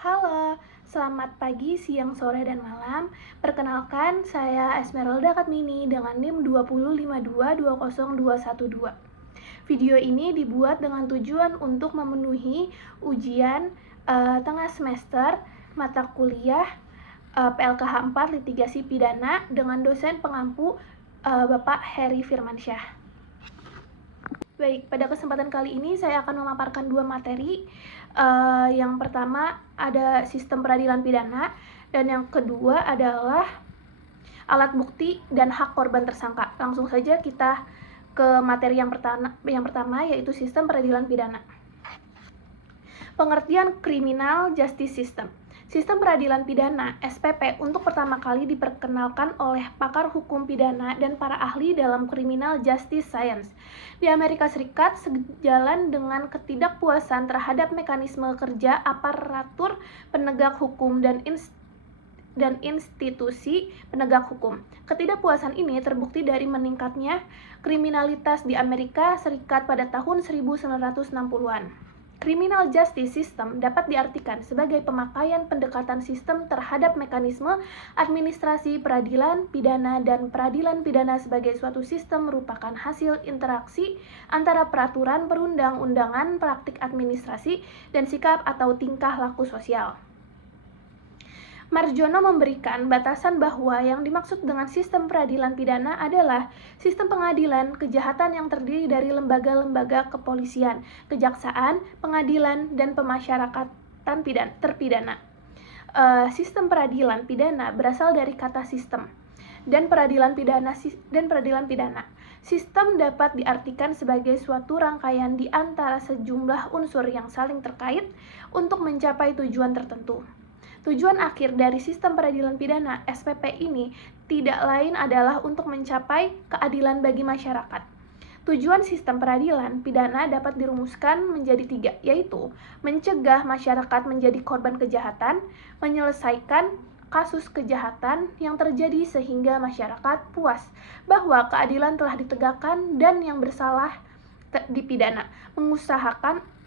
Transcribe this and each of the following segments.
Halo, selamat pagi, siang, sore, dan malam. Perkenalkan, saya Esmeralda Katmini dengan NIM 205220212. Video ini dibuat dengan tujuan untuk memenuhi ujian tengah semester mata kuliah PLKH 4 Litigasi Pidana dengan dosen pengampu Bapak Heri Firmansyah. Baik, pada kesempatan kali ini saya akan memaparkan dua materi. Yang pertama ada sistem peradilan pidana, dan yang kedua adalah alat bukti dan hak korban tersangka. Langsung saja kita ke materi yang pertama yaitu sistem peradilan pidana. Pengertian Criminal Justice System. Sistem peradilan pidana (SPP) untuk pertama kali diperkenalkan oleh pakar hukum pidana dan para ahli dalam criminal justice science di Amerika Serikat sejalan dengan ketidakpuasan terhadap mekanisme kerja aparatur penegak hukum dan institusi penegak hukum. Ketidakpuasan ini terbukti dari meningkatnya kriminalitas di Amerika Serikat pada tahun 1960-an. Criminal Justice System dapat diartikan sebagai pemakaian pendekatan sistem terhadap mekanisme administrasi peradilan pidana, dan peradilan pidana sebagai suatu sistem merupakan hasil interaksi antara peraturan perundang-undangan, praktik administrasi, dan sikap atau tingkah laku sosial. Marjono memberikan batasan bahwa yang dimaksud dengan sistem peradilan pidana adalah sistem pengadilan kejahatan yang terdiri dari lembaga-lembaga kepolisian, kejaksaan, pengadilan, dan pemasyarakatan terpidana. Sistem peradilan pidana berasal dari kata sistem dan peradilan pidana. Sistem dapat diartikan sebagai suatu rangkaian di antara sejumlah unsur yang saling terkait untuk mencapai tujuan tertentu. Tujuan akhir dari sistem peradilan pidana (SPP) ini tidak lain adalah untuk mencapai keadilan bagi masyarakat. Tujuan sistem peradilan pidana dapat dirumuskan menjadi 3, yaitu mencegah masyarakat menjadi korban kejahatan, menyelesaikan kasus kejahatan yang terjadi sehingga masyarakat puas bahwa keadilan telah ditegakkan dan yang bersalah dipidana.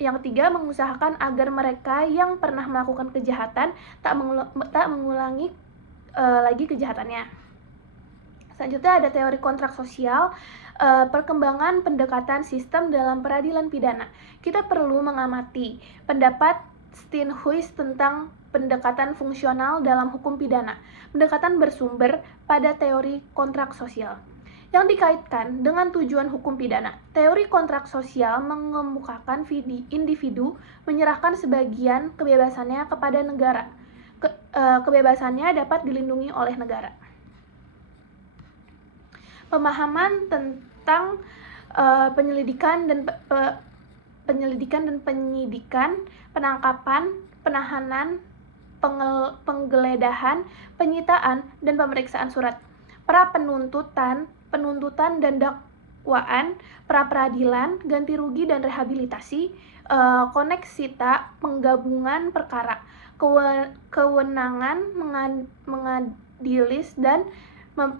Yang ketiga, mengusahakan agar mereka yang pernah melakukan kejahatan tak mengulangi lagi kejahatannya. Selanjutnya ada teori kontrak sosial, perkembangan pendekatan sistem dalam peradilan pidana. Kita perlu mengamati pendapat Steinhuis tentang pendekatan fungsional dalam hukum pidana. Pendekatan bersumber pada teori kontrak sosial yang dikaitkan dengan tujuan hukum pidana. Teori kontrak sosial mengemukakan individu menyerahkan sebagian kebebasannya kepada negara. Kebebasannya dapat dilindungi oleh negara. Pemahaman tentang penyelidikan dan penyidikan, penangkapan, penahanan, penggeledahan, penyitaan, dan pemeriksaan surat, penuntutan dan dakwaan, pra-peradilan, ganti rugi dan rehabilitasi, koneksita, penggabungan perkara, kewenangan mengadilis, dan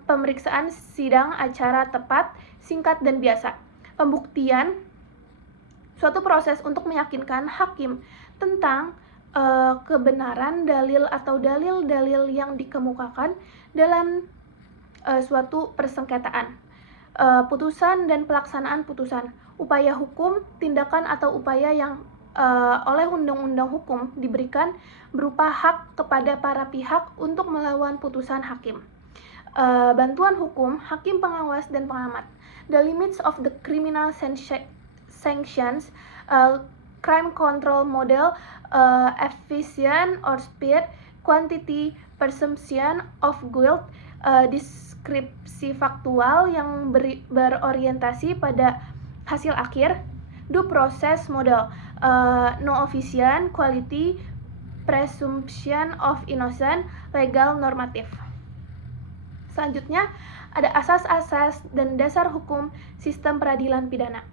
pemeriksaan sidang acara tepat, singkat, dan biasa. Pembuktian, suatu proses untuk meyakinkan hakim tentang kebenaran dalil atau dalil-dalil yang dikemukakan dalam suatu persengketaan. Putusan dan pelaksanaan putusan, upaya hukum, tindakan atau upaya yang oleh undang-undang hukum diberikan berupa hak kepada para pihak untuk melawan putusan hakim. Bantuan hukum, hakim pengawas dan pengamat. The limits of the criminal sanctions, crime control model, efficient or speed, quantity, presumption of guilt, deskripsi faktual yang berorientasi pada hasil akhir, due process model, no official, quality, presumption of innocence, legal normatif. Selanjutnya ada asas-asas dan dasar hukum sistem peradilan pidana.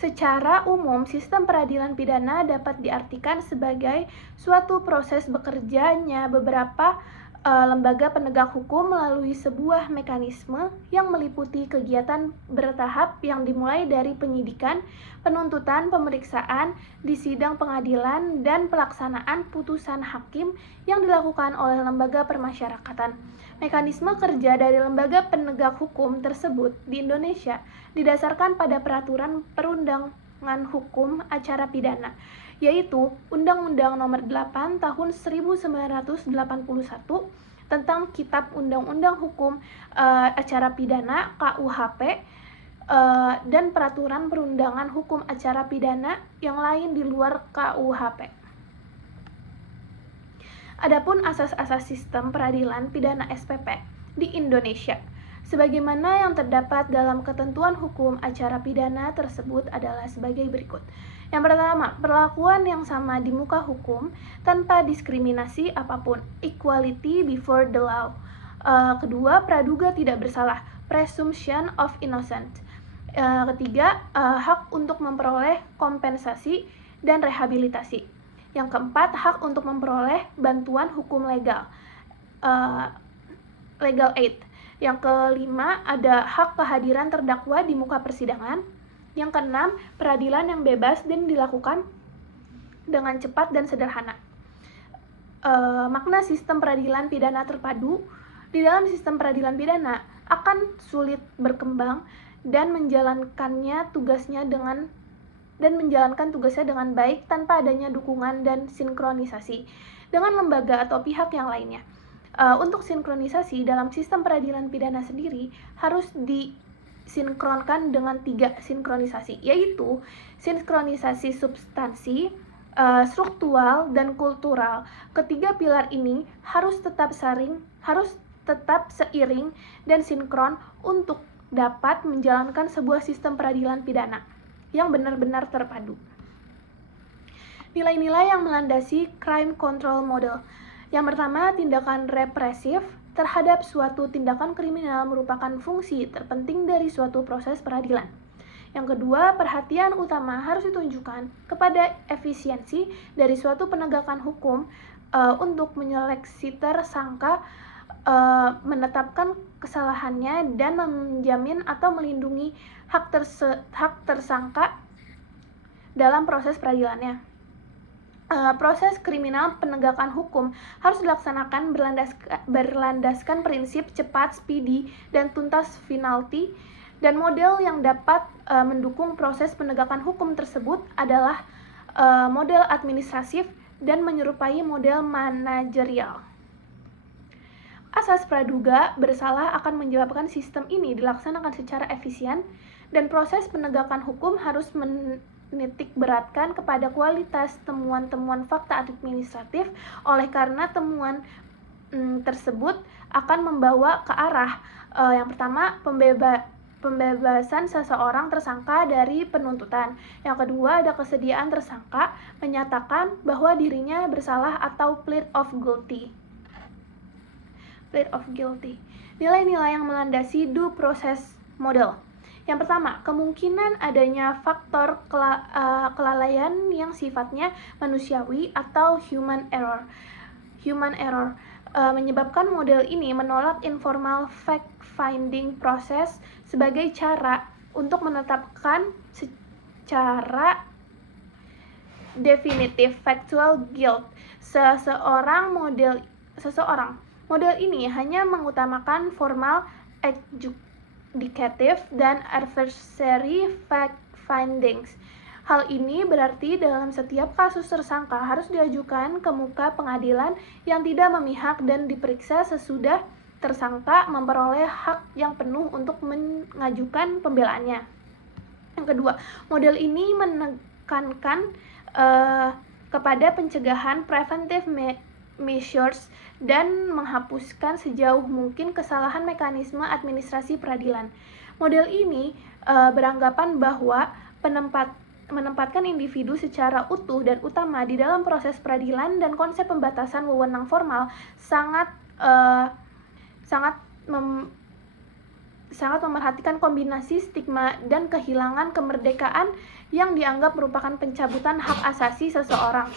Secara umum, sistem peradilan pidana dapat diartikan sebagai suatu proses bekerjanya beberapa lembaga penegak hukum melalui sebuah mekanisme yang meliputi kegiatan bertahap yang dimulai dari penyidikan, penuntutan, pemeriksaan di sidang pengadilan, dan pelaksanaan putusan hakim yang dilakukan oleh lembaga permasyarakatan. Mekanisme kerja dari lembaga penegak hukum tersebut di Indonesia didasarkan pada peraturan perundangan hukum acara pidana, yaitu Undang-Undang Nomor 8 Tahun 1981 tentang Kitab Undang-Undang Hukum Acara Pidana (KUHP) dan Peraturan Perundangan Hukum Acara Pidana yang lain di luar KUHP. Adapun asas-asas sistem peradilan pidana SPP di Indonesia, sebagaimana yang terdapat dalam ketentuan hukum acara pidana tersebut adalah sebagai berikut. Yang pertama, perlakuan yang sama di muka hukum tanpa diskriminasi apapun, equality before the law. Kedua, praduga tidak bersalah, presumption of innocence. Ketiga, hak untuk memperoleh kompensasi dan rehabilitasi. Yang keempat, hak untuk memperoleh bantuan hukum legal, legal aid. Yang kelima, ada hak kehadiran terdakwa di muka persidangan. Yang keenam, peradilan yang bebas dan dilakukan dengan cepat dan sederhana. Makna sistem peradilan pidana terpadu. Di dalam sistem peradilan pidana akan sulit berkembang dan menjalankan tugasnya dengan baik tanpa adanya dukungan dan sinkronisasi dengan lembaga atau pihak yang lainnya. Untuk sinkronisasi dalam sistem peradilan pidana sendiri harus disinkronkan dengan 3 sinkronisasi, yaitu sinkronisasi substansi, struktural, dan kultural. Ketiga pilar ini harus tetap seiring dan sinkron untuk dapat menjalankan sebuah sistem peradilan pidana yang benar-benar terpadu. Nilai-nilai yang melandasi crime control model. Yang pertama, tindakan represif terhadap suatu tindakan kriminal merupakan fungsi terpenting dari suatu proses peradilan. Yang kedua, perhatian utama harus ditunjukkan kepada efisiensi dari suatu penegakan hukum untuk menyeleksi tersangka, menetapkan kesalahannya, dan menjamin atau melindungi hak tersangka dalam proses peradilannya. Proses kriminal penegakan hukum harus dilaksanakan berlandaskan prinsip cepat, speedy, dan tuntas finality, dan model yang dapat mendukung proses penegakan hukum tersebut adalah model administratif dan menyerupai model manajerial. Asas praduga bersalah akan menyebabkan sistem ini dilaksanakan secara efisien, dan proses penegakan hukum harus menitik beratkan kepada kualitas temuan-temuan fakta administratif, oleh karena temuan tersebut akan membawa ke arah yang pertama, pembebasan seseorang tersangka dari penuntutan. Yang kedua, ada kesediaan tersangka menyatakan bahwa dirinya bersalah atau plead of guilty. Nilai-nilai yang melandasi due process model. Yang pertama, kemungkinan adanya faktor kelalaian yang sifatnya manusiawi atau human error. Menyebabkan model ini menolak informal fact-finding process sebagai cara untuk menetapkan secara definitif factual guilt seseorang. Model ini hanya mengutamakan formal adjudicative dan adversary fact findings. Hal ini berarti dalam setiap kasus tersangka harus diajukan ke muka pengadilan yang tidak memihak dan diperiksa sesudah tersangka memperoleh hak yang penuh untuk mengajukan pembelaannya. Yang kedua, model ini menekankan kepada pencegahan preventive measures dan menghapuskan sejauh mungkin kesalahan mekanisme administrasi peradilan. Model ini beranggapan bahwa menempatkan individu secara utuh dan utama di dalam proses peradilan, dan konsep pembatasan wewenang formal sangat memerhatikan kombinasi stigma dan kehilangan kemerdekaan yang dianggap merupakan pencabutan hak asasi seseorang.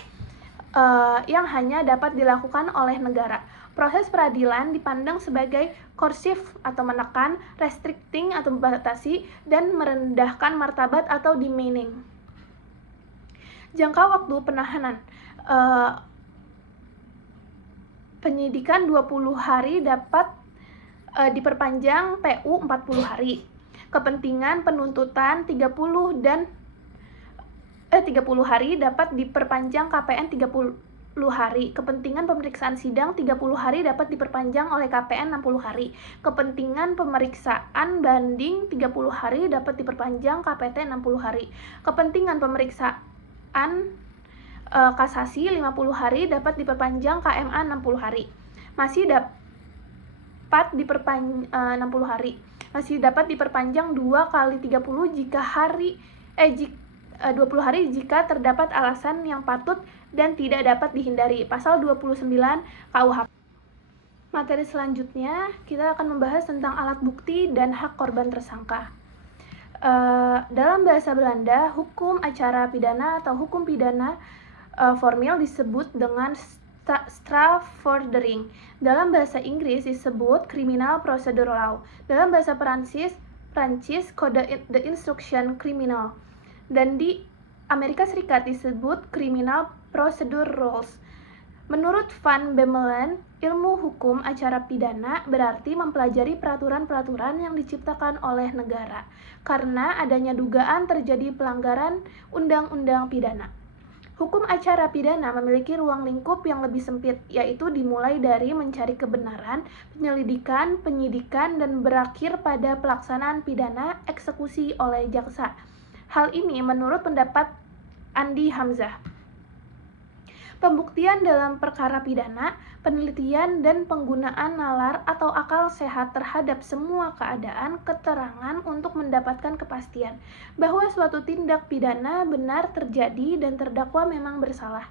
yang hanya dapat dilakukan oleh negara. Proses peradilan dipandang sebagai coercive atau menekan, restricting atau membatasi, dan merendahkan martabat atau demeaning. Jangka waktu penahanan. Penyidikan 20 hari dapat diperpanjang PU 40 hari. Kepentingan penuntutan 30 hari dapat diperpanjang KPN 30 hari. Kepentingan pemeriksaan sidang 30 hari dapat diperpanjang oleh KPN 60 hari. Kepentingan pemeriksaan banding 30 hari dapat diperpanjang KPT 60 hari. Kepentingan pemeriksaan kasasi 50 hari dapat diperpanjang KMA 60 hari. Masih dapat diperpanjang 60 hari. Masih dapat diperpanjang 2 kali 30 jika 20 hari jika terdapat alasan yang patut dan tidak dapat dihindari. Pasal 29 KUHP. Materi selanjutnya kita akan membahas tentang alat bukti dan hak korban tersangka. Dalam bahasa Belanda, hukum acara pidana atau hukum pidana formil disebut dengan strafvordering. Dalam bahasa Inggris disebut criminal procedure law. Dalam bahasa Prancis Code d'instruction criminal. Dan di Amerika Serikat disebut criminal procedure rules. Menurut Van Bemmelen, ilmu hukum acara pidana berarti mempelajari peraturan-peraturan yang diciptakan oleh negara karena adanya dugaan terjadi pelanggaran undang-undang pidana. Hukum acara pidana memiliki ruang lingkup yang lebih sempit, yaitu dimulai dari mencari kebenaran, penyelidikan, penyidikan, dan berakhir pada pelaksanaan pidana eksekusi oleh jaksa. Hal ini menurut pendapat Andi Hamzah. Pembuktian dalam perkara pidana, penelitian dan penggunaan nalar atau akal sehat terhadap semua keadaan keterangan untuk mendapatkan kepastian bahwa suatu tindak pidana benar terjadi dan terdakwa memang bersalah.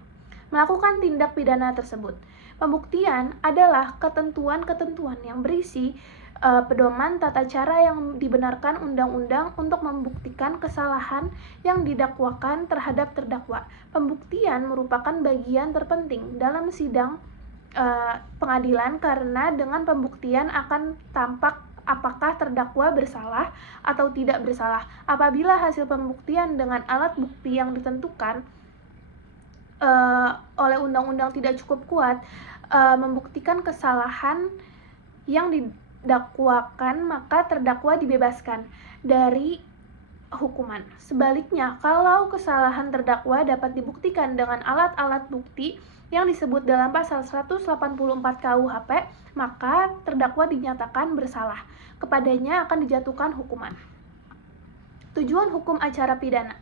Melakukan tindak pidana tersebut. Pembuktian adalah ketentuan-ketentuan yang berisi pedoman tata cara yang dibenarkan undang-undang untuk membuktikan kesalahan yang didakwakan terhadap terdakwa. Pembuktian merupakan bagian terpenting dalam sidang pengadilan karena dengan pembuktian akan tampak apakah terdakwa bersalah atau tidak bersalah. Apabila hasil pembuktian dengan alat bukti yang ditentukan oleh undang-undang tidak cukup kuat membuktikan kesalahan yang didakwakan, maka terdakwa dibebaskan dari hukuman. Sebaliknya, kalau kesalahan terdakwa dapat dibuktikan dengan alat-alat bukti yang disebut dalam pasal 184 KUHP, maka terdakwa dinyatakan bersalah. Kepadanya akan dijatuhkan hukuman. Tujuan hukum acara pidana.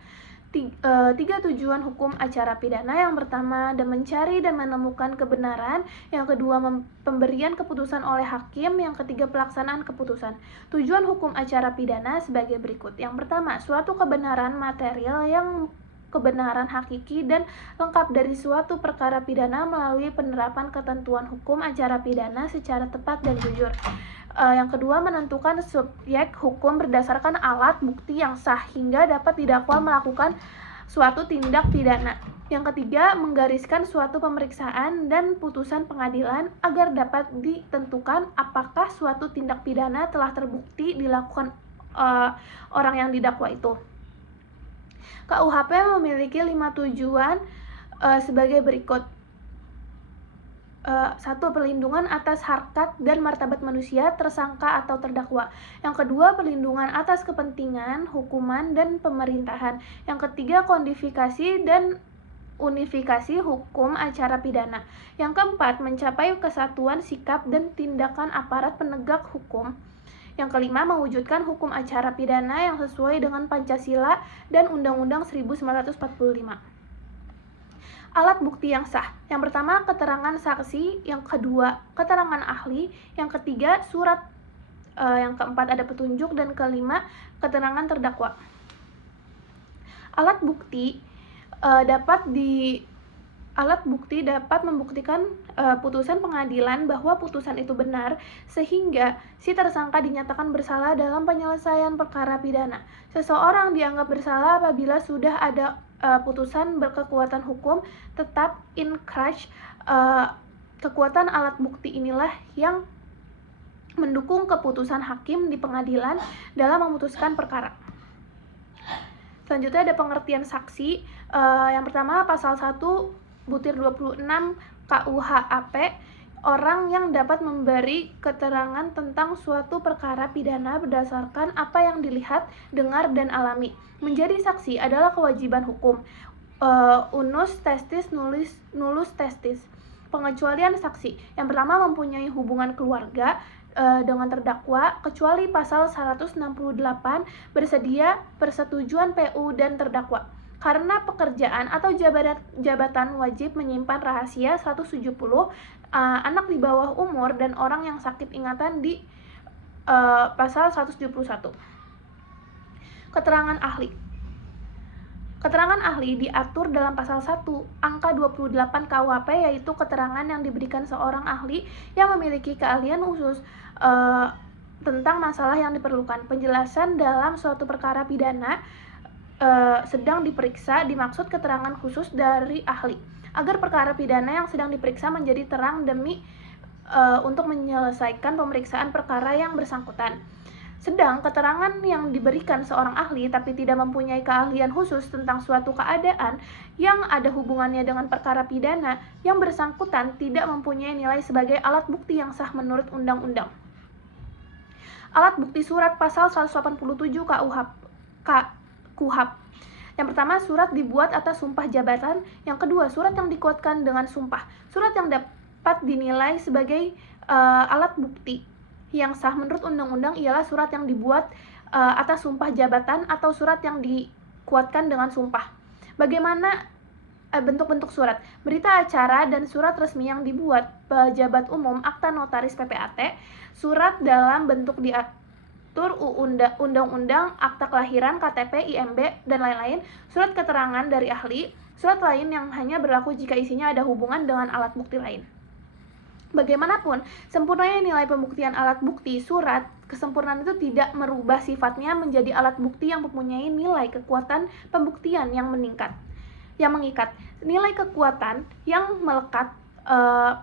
Tiga tujuan hukum acara pidana. Yang pertama, mencari dan menemukan kebenaran. Yang kedua, pemberian keputusan oleh hakim. Yang ketiga, pelaksanaan keputusan. Tujuan hukum acara pidana sebagai berikut. Yang pertama, suatu kebenaran material yang kebenaran hakiki dan lengkap dari suatu perkara pidana melalui penerapan ketentuan hukum acara pidana secara tepat dan jujur. Yang kedua, menentukan subjek hukum berdasarkan alat bukti yang sah hingga dapat didakwa melakukan suatu tindak pidana. Yang ketiga, menggariskan suatu pemeriksaan dan putusan pengadilan agar dapat ditentukan apakah suatu tindak pidana telah terbukti dilakukan orang yang didakwa itu. KUHP memiliki 5 tujuan sebagai berikut. 1. Perlindungan atas harkat dan martabat manusia, tersangka atau terdakwa. Yang kedua, perlindungan atas kepentingan, hukuman, dan pemerintahan. Yang ketiga, kodifikasi dan unifikasi hukum acara pidana. Yang keempat, mencapai kesatuan sikap dan tindakan aparat penegak hukum. Yang kelima, mewujudkan hukum acara pidana yang sesuai dengan Pancasila dan Undang-Undang 1945. Alat bukti yang sah. Yang pertama, keterangan saksi. Yang kedua, keterangan ahli. Yang ketiga, surat. Yang keempat, ada petunjuk. Dan kelima, keterangan terdakwa. Alat bukti dapat membuktikan putusan pengadilan bahwa putusan itu benar sehingga si tersangka dinyatakan bersalah dalam penyelesaian perkara pidana. Seseorang dianggap bersalah apabila sudah ada putusan berkekuatan hukum tetap incrash. Kekuatan alat bukti inilah yang mendukung keputusan hakim di pengadilan dalam memutuskan perkara. Selanjutnya ada pengertian saksi. Yang pertama, pasal 1 butir 26 KUHAP, orang yang dapat memberi keterangan tentang suatu perkara pidana berdasarkan apa yang dilihat, dengar, dan alami. Menjadi saksi adalah kewajiban hukum. Unus testis nullus testis. Pengecualian saksi. Yang pertama, mempunyai hubungan keluarga dengan terdakwa, kecuali pasal 168 bersedia persetujuan PU dan terdakwa. Karena pekerjaan atau jabatan wajib menyimpan rahasia 170, anak di bawah umur dan orang yang sakit ingatan di pasal 171. Keterangan ahli. Keterangan ahli diatur dalam pasal 1 angka 28 KUHP, yaitu keterangan yang diberikan seorang ahli yang memiliki keahlian khusus tentang masalah yang diperlukan. Penjelasan dalam suatu perkara pidana sedang diperiksa dimaksud keterangan khusus dari ahli agar perkara pidana yang sedang diperiksa menjadi terang demi untuk menyelesaikan pemeriksaan perkara yang bersangkutan. Sedang keterangan yang diberikan seorang ahli tapi tidak mempunyai keahlian khusus tentang suatu keadaan yang ada hubungannya dengan perkara pidana yang bersangkutan tidak mempunyai nilai sebagai alat bukti yang sah menurut undang-undang. Alat bukti surat pasal 187 KUHAP. Yang pertama, surat dibuat atas sumpah jabatan. Yang kedua, surat yang dikuatkan dengan sumpah. Surat yang dapat dinilai sebagai alat bukti yang sah menurut undang-undang ialah surat yang dibuat atas sumpah jabatan atau surat yang dikuatkan dengan sumpah. Bagaimana bentuk-bentuk surat? Berita acara dan surat resmi yang dibuat pejabat umum, akta notaris PPAT, surat dalam bentuk diatur undang-undang, akta kelahiran, KTP, IMB, dan lain-lain, surat keterangan dari ahli, surat lain yang hanya berlaku jika isinya ada hubungan dengan alat bukti lain. Bagaimanapun, sempurnanya nilai pembuktian alat bukti surat, kesempurnaan itu tidak merubah sifatnya menjadi alat bukti yang mempunyai nilai kekuatan pembuktian yang mengikat. Nilai kekuatan yang melekat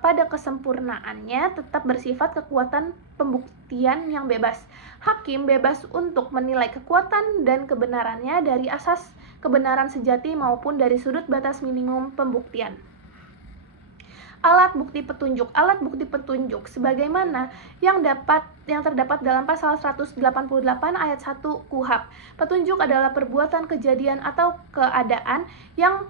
pada kesempurnaannya tetap bersifat kekuatan pembuktian yang bebas. Hakim bebas untuk menilai kekuatan dan kebenarannya dari asas kebenaran sejati maupun dari sudut batas minimum pembuktian. Alat bukti petunjuk. Alat bukti petunjuk sebagaimana yang terdapat dalam pasal 188 ayat 1 KUHAP. Petunjuk adalah perbuatan, kejadian, atau keadaan yang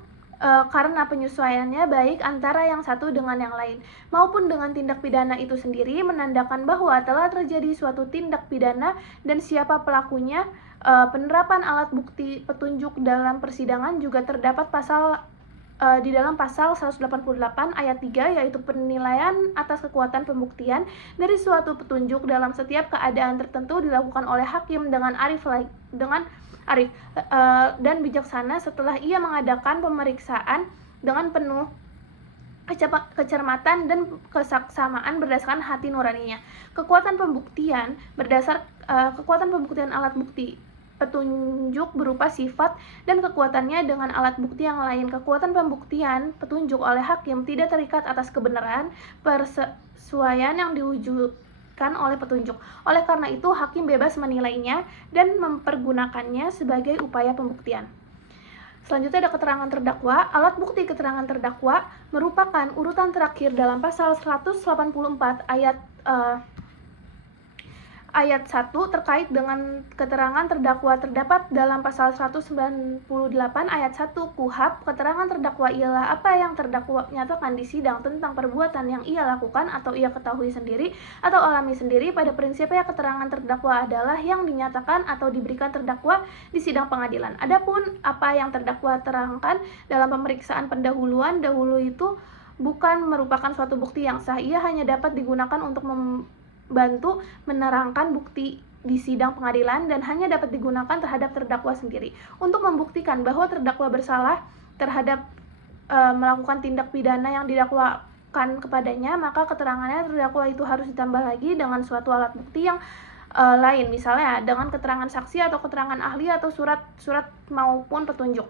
karena penyesuaiannya baik antara yang satu dengan yang lain maupun dengan tindak pidana itu sendiri menandakan bahwa telah terjadi suatu tindak pidana dan siapa pelakunya. Penerapan alat bukti petunjuk dalam persidangan juga terdapat di dalam pasal 188 ayat 3, yaitu penilaian atas kekuatan pembuktian dari suatu petunjuk dalam setiap keadaan tertentu dilakukan oleh hakim dengan arif dan bijaksana setelah ia mengadakan pemeriksaan dengan penuh kecermatan dan kesaksamaan berdasarkan hati nuraninya. Kekuatan pembuktian alat bukti petunjuk berupa sifat dan kekuatannya dengan alat bukti yang lain. Kekuatan pembuktian petunjuk oleh hakim tidak terikat atas kebenaran persesuaian yang diwujudkan oleh petunjuk. Oleh karena itu, hakim bebas menilainya dan mempergunakannya sebagai upaya pembuktian. Selanjutnya ada keterangan terdakwa. Alat bukti keterangan terdakwa merupakan urutan terakhir dalam pasal 184 ayat 1 terkait dengan keterangan terdakwa terdapat dalam pasal 198 ayat 1 KUHAP. Keterangan terdakwa ialah apa yang terdakwa nyatakan di sidang tentang perbuatan yang ia lakukan atau ia ketahui sendiri atau alami sendiri. Pada prinsipnya keterangan terdakwa adalah yang dinyatakan atau diberikan terdakwa di sidang pengadilan. Adapun apa yang terdakwa terangkan dalam pemeriksaan pendahuluan, dahulu itu bukan merupakan suatu bukti yang sah. Ia hanya dapat digunakan untuk membantu menerangkan bukti di sidang pengadilan dan hanya dapat digunakan terhadap terdakwa sendiri. Untuk membuktikan bahwa terdakwa bersalah terhadap melakukan tindak pidana yang didakwakan kepadanya, maka keterangannya terdakwa itu harus ditambah lagi dengan suatu alat bukti yang lain, misalnya dengan keterangan saksi atau keterangan ahli atau surat maupun petunjuk.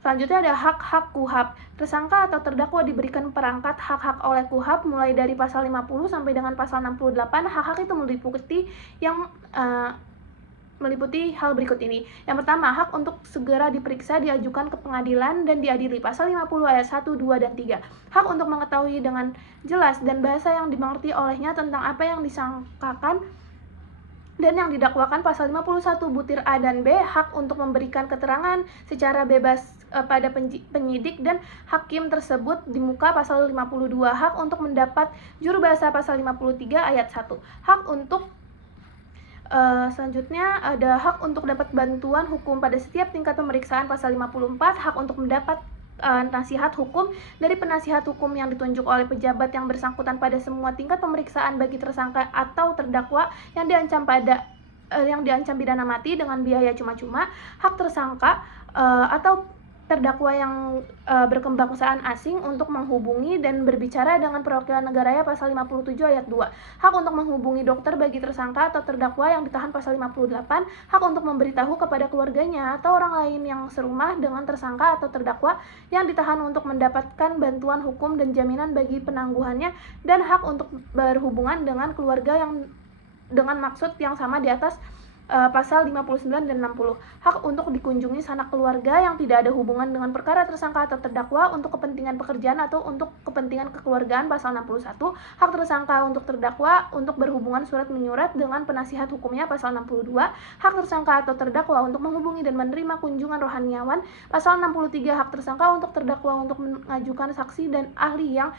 Selanjutnya ada hak-hak KUHP. Tersangka atau terdakwa diberikan perangkat hak-hak oleh KUHP mulai dari pasal 50 sampai dengan pasal 68. Hak-hak itu meliputi hal berikut ini. Yang pertama, hak untuk segera diperiksa, diajukan ke pengadilan, dan diadili. Pasal 50 ayat 1, 2, dan 3. Hak untuk mengetahui dengan jelas dan bahasa yang dimengerti olehnya tentang apa yang disangkakan dan yang didakwakan. Pasal 51 butir A dan B, hak untuk memberikan keterangan secara bebas pada penyidik dan hakim tersebut di muka. Pasal 52, hak untuk mendapat juru bahasa. Pasal 53 ayat 1. Hak untuk selanjutnya ada hak untuk dapat bantuan hukum pada setiap tingkat pemeriksaan. Pasal 54, hak untuk mendapat nasihat hukum dari penasihat hukum yang ditunjuk oleh pejabat yang bersangkutan pada semua tingkat pemeriksaan bagi tersangka atau terdakwa yang diancam pidana mati dengan biaya cuma-cuma. Hak tersangka atau terdakwa yang berkebangsaan asing untuk menghubungi dan berbicara dengan perwakilan negaranya. Pasal 57 ayat 2. Hak untuk menghubungi dokter bagi tersangka atau terdakwa yang ditahan. Pasal 58. Hak untuk memberitahu kepada keluarganya atau orang lain yang serumah dengan tersangka atau terdakwa yang ditahan untuk mendapatkan bantuan hukum dan jaminan bagi penangguhannya, dan hak untuk berhubungan dengan keluarga yang dengan maksud yang sama di atas. Pasal 59 dan 60. Hak untuk dikunjungi sanak keluarga yang tidak ada hubungan dengan perkara tersangka atau terdakwa untuk kepentingan pekerjaan atau untuk kepentingan kekeluargaan. Pasal 61. Hak tersangka untuk terdakwa untuk berhubungan surat menyurat dengan penasihat hukumnya. Pasal 62. Hak tersangka atau terdakwa untuk menghubungi dan menerima kunjungan rohaniawan. Pasal 63. Hak tersangka untuk terdakwa untuk mengajukan saksi dan ahli yang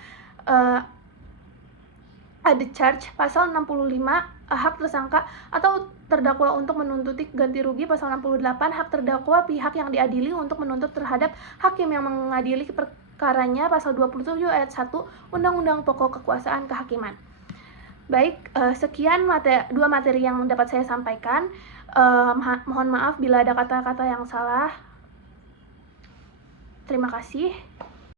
ada charge. Pasal 65. Hak tersangka atau terdakwa untuk menuntuti ganti rugi. Pasal 68. Hak terdakwa pihak yang diadili untuk menuntut terhadap hakim yang mengadili perkaranya. Pasal 27 ayat 1 Undang-Undang Pokok Kekuasaan Kehakiman. Baik, sekian dua materi yang dapat saya sampaikan. Mohon maaf bila ada kata-kata yang salah. Terima kasih.